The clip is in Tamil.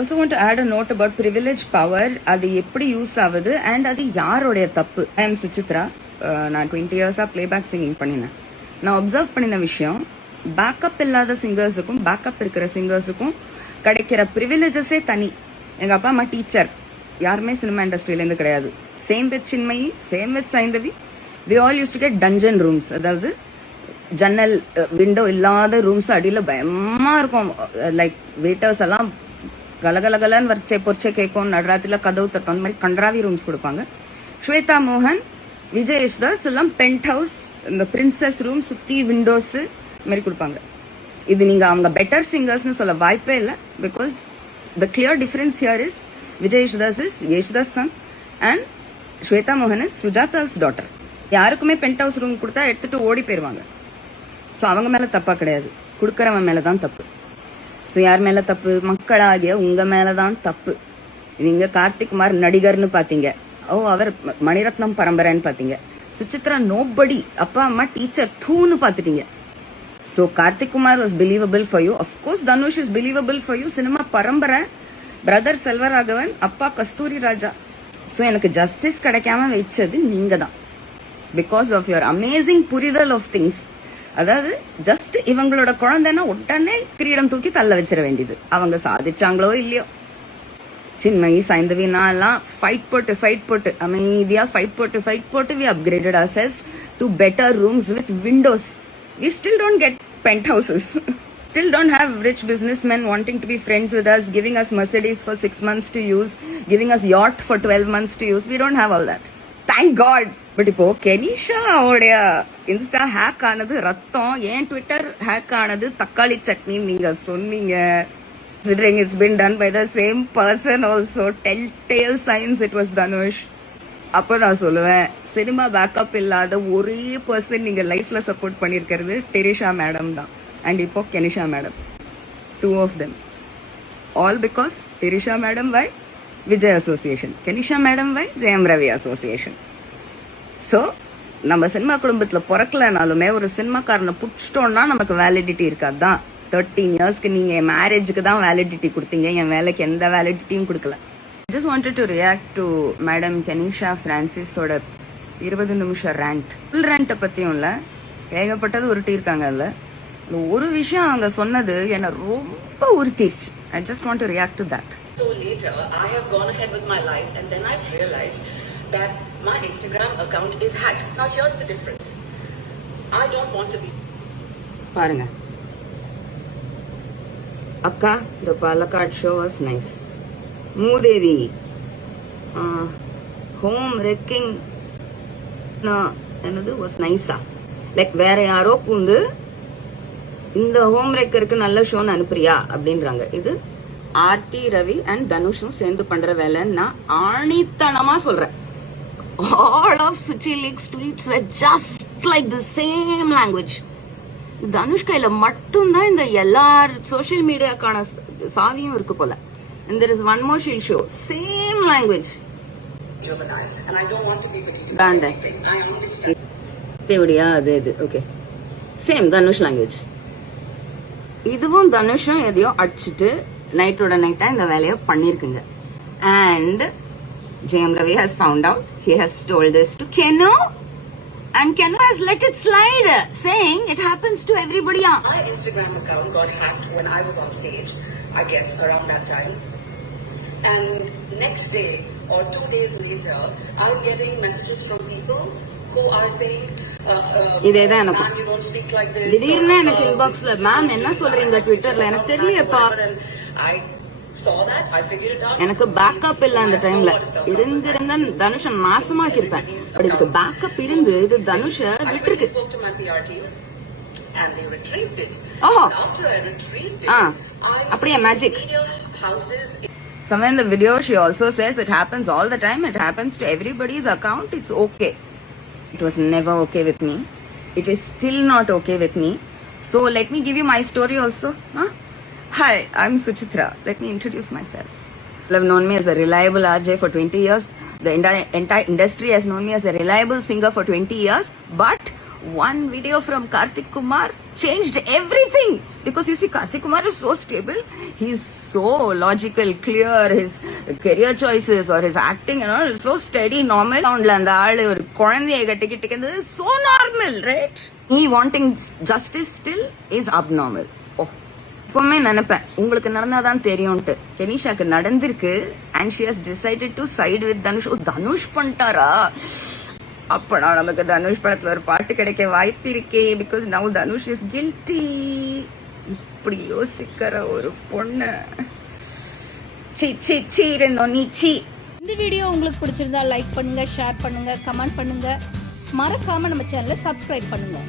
also want to add a note about privilege power. அது எப்படி யூஸ் ஆகுது அண்ட் அது யாரோடைய தப்பு. I am Suchitra. நான் 20 இயர்ஸா பிளேபேக் சிங்கிங் பண்ணினேன். நான் அப்சர்வ் பண்ணின விஷயம், பேக்கப் இல்லாத சிங்கர்ஸுக்கும் பேக்கப் இருக்கிற சிங்கர்ஸுக்கும் கிடைக்கிற ப்ரிவிலேஜஸே தனி. எங்க அப்பா அம்மா டீச்சர், யாருமே சினிமா இண்டஸ்ட்ரியிலேருந்து கிடையாது. Same with Chinmayi, same with Saindhavi. We all use to get dungeon rooms, அதாவது ஜன்னல் விண்டோ இல்லாத ரூம்ஸ். அடியில் பயமா இருக்கும். லைக் வெயிட்டர்ஸ் எல்லாம் கலகலகலன்னு வச்சே பொறிச்சே கேட்கும், நடுராத்திரில கதவு தட்டும், அந்த மாதிரி கன்றாவி ரூம்ஸ் கொடுப்பாங்க. ஸ்வேதா மோகன், விஜய் யேசுதாஸ் எல்லாம் பென்ட் ஹவுஸ், இந்த பிரின்சஸ் ரூம் சுத்தி விண்டோஸ் மாதிரி கொடுப்பாங்க. இது நீங்க அவங்க பெட்டர் சிங்கர்ஸ்னு சொல்ல வாய்ப்பே இல்லை. Because the clear difference here is Vijay Yesudas is Yesudas son and Swetha மோகன் இஸ் சுஜாதாஸ் டாட்டர். யாருக்குமே பென்ட் ஹவுஸ் ரூம் கொடுத்தா எடுத்துட்டு ஓடி போயிருவாங்க. ஸோ அவங்க மேல தப்பா கிடையாது, கொடுக்கறவன் மேலதான் தப்பு. ஸோ யார் மேல தப்பு? மக்களாகிய உங்க மேலதான் தப்பு. நீங்க கார்த்திக் குமார் நடிகர்னு பாத்தீங்க, அவர் மணிரத்னம் பரம்பரைன்னு பாத்தீங்க. சுசித்ரா நோபடி, அப்பா அம்மா டீச்சர் தூன்னு பாத்துட்டீங்க. So Karthik Kumar was believable for you. Of course Dhanush is believable for you. Cinema பரம்பரை, பிரதர் செல்வராகவன், அப்பா கஸ்தூரி ராஜா. ஸோ எனக்கு ஜஸ்டிஸ் கிடைக்காம வச்சது நீங்க தான். பிகாஸ் ஆஃப் யுவர் அமேசிங் புரிதல் ஆஃப் திங்ஸ். அதாவது ஜஸ்ட் இவங்களோட குழந்தைன்னா உடனே கிரீடம் தூக்கி தள்ள வச்சிட வேண்டியது. அவங்க சாதிச்சாங்களோ இல்லையோ, சின்மயி சைந்தவி எல்லாம் ஃபைட் போட்டு அமைதியா ஃபைட் போட்டு we upgraded ourselves to better rooms with windows. We still don't get penthouses. Still don't have rich businessmen wanting to be friends with us, giving us Mercedes for 6 months to use, giving us yacht for 12 months to use. We don't have all that. Thank God. But இப்போ கெனிஷா அவருடைய இன்ஸ்டா ஹேக் ஆனது ரத்தம், ஏன் ட்விட்டர் ஹேக் ஆனது தக்காளி சட்னி நீங்க சொன்னீங்க. Considering it's been done by the same person also, telltale signs it was Dhanush. அப்ப நான் சொல்லுவேன், சினிமா பேக்கப் இல்லாத ஒரே பர்சன் நீங்க லைஃப்ல சப்போர்ட் பண்ணிருக்கிறது டெரிஷா மேடம் தான். அண்ட் இப்போ Keneeshaa madam. 2 of them. All because Trisha madam via Vijay association, Keneeshaa madam via Jayam Ravi association. So நம்ம சினிமா குடும்பத்தில் பிறக்கலனாலுமே ஒரு சினிமாக்காரனை பிடிச்சிட்டோம்னா நமக்கு வேலிடிட்டி இருக்காதுதான். 13 இயர்ஸ்க்கு நீங்க என் மேரேஜுக்கு தான் வேலிடிட்டி கொடுத்தீங்க, என் வேலைக்கு எந்த வேலிடிட்டியும் கொடுக்கல. Just wanted to react to madam Keneeshaa பிரான்சிஸோட 20 நிமிஷம் ரேண்ட். ஃபுல் ரேண்ட்டை பத்தியும் இல்ல, ஏகப்பட்டது உருட்டி இருக்காங்க. இல்ல ஒரு விஷயம் அவங்க சொன்னது என்ன ரொம்ப உறுத்திடுச்சு. I just want to react to that. So later I have gone ahead with my life and then I realized that my Instagram account is hacked. Now here's the difference. I don't want to be. பாருங்க அக்கா, the Palakkad show was nice. Mudevi home wrecking என்னது was nice. லைக் வேற யாரோ பூந்து இந்த ஹோம் ரெக்கருக்கு நல்ல ஷோன்னு அனுப்புறியா அப்படின்றாங்க. இது ஆர்த்தி ரவி அண்ட் தனுஷும் சேர்ந்து பண்ற வேலைன்னு நான் ஆணித்தனமா சொல்றேன். All of Suchi Leaks tweets were just like the same language. Dhanush கையில மட்டும்தான் இந்த எல்லா சோசியல் மீடியாக்கான சாவியும் இருக்கு போல. And there is one more she'll show. Same language. And I don't want to be தாண்ட தேவடியா அது இது ஓகே. Same Dhanush language. இதுவும் தனுஷும் எதையோ அடிச்சுட்டு நைட்டோட நைட்டா இந்த வேலையை பண்ணிருக்குங்க. And Jayam Ravi has found out. He has told this to Kenu, and Kenu has let it slide, saying it happens to everybody. My Instagram account got hacked when I was on stage, I guess around that time. And next day or 2 days later, I'm getting messages from people who are saying, "Ma'am, you don't speak like this." திடீர்னு எனக்கு இன்பாக்ஸ்ல மேம் என்ன சொல்றீங்க ட்விட்டர்ல எனக்கு தெரியலப்பா. எனக்கு பேக்கப் இல்ல அந்த டைம்ல. இருந்திருந்தா தனுஷ மாசமாக்கி இருப்பேன். பட் இதுக்கு பேக்கப் இருந்து இது தனுஷ விட்டுருக்கு. ஓஹோ அப்படியே magic. Somewhere in the video she also says it happens all the time. It happens to everybody's account. It's okay. It was never okay with me. It is still not okay with me. So let me give you my story also. Hi, I'm Suchitra. Let me introduce myself. People have known me as a reliable RJ for 20 years. The entire industry has known me as a reliable singer for 20 years. But one video from Karthik Kumar changed everything. Because you see, Karthik Kumar is so stable. He's so logical, clear. His career choices or his acting and all is so steady, normal. And the ஆளு ஒரு குழந்தையை கட்டிக்கிட்டு so normal, right? He wanting justice still is abnormal. Oh. இப்பவுமே நினைப்பேன் உங்களுக்கு நடந்தாதான் தெரியும்ட்டு. கெனிஷாக்கு நடந்திருக்கு and she has decided to side with Dhanush. Dhanush பண்ணிட்டாரா? அப்பனா நமக்கு தனுஷ் படத்துல ஒரு பாட்டு கிடைக்க வாய்ப்பு இருக்கே. Because now Dhanush is guilty. இப்படி யோசிக்கிற ஒரு பொண்ணு சி. இந்த வீடியோ உங்களுக்கு பிடிச்சிருந்தா லைக் பண்ணுங்க, ஷேர் பண்ணுங்க, கமெண்ட் பண்ணுங்க. மறக்காம நம்ம சேனலை சப்ஸ்கிரைப் பண்ணுங்க.